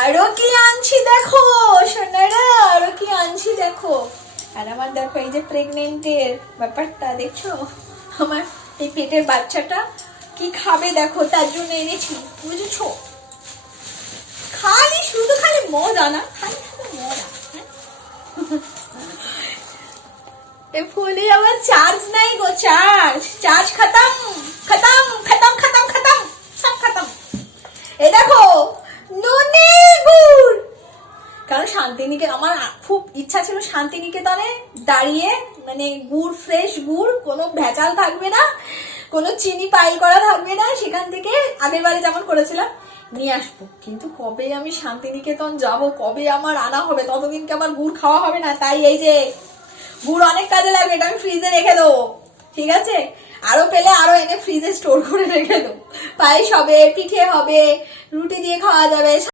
আরো কি আনছি দেখো সোনারা, আরো কি আনছি দেখো। আর আমার দেখো এই যে প্রেগনেন্টের ব্যাপারটা দেখছো, আমার এই পেটের বাচ্চাটা কি খাবে দেখো, তার জন্য এনেছি বুঝেছো। খালি শুধু খালি মজা না, খালি শুধু মজা। ফোনে আমার চার্জ নাই গো, চার্জ খতম খতম খতম খতম খতম সব খতম। এই দেখো নুনের গুড়, কারণ শান্তিনিকেতন আমার খুব ইচ্ছা ছিল শান্তিনিকেতনে দাঁড়িয়ে মানে গুড়, ফ্রেশ গুড়, কোনো ভেজাল থাকবে না, কোনো চিনি পাইল করা থাকবে না, সেখান থেকে আগের বারে যেমন করেছিলাম নিয়ে আসবো। কিন্তু কবে আমি শান্তিনিকেতন যাব, কবে আমার আনা হবে, ততদিনকে আমার গুড় খাওয়া হবে না। তাই এই যে গুড় অনেক কাজে লাগবে, এটা আমি ফ্রিজে রেখে দেবো, ঠিক আছে। আরো পেলে আরো এনে ফ্রিজে স্টোর করে রেখে দেবো। পায়েস হবে, পিঠে হবে, রুটি দিয়ে খাওয়া যাবে।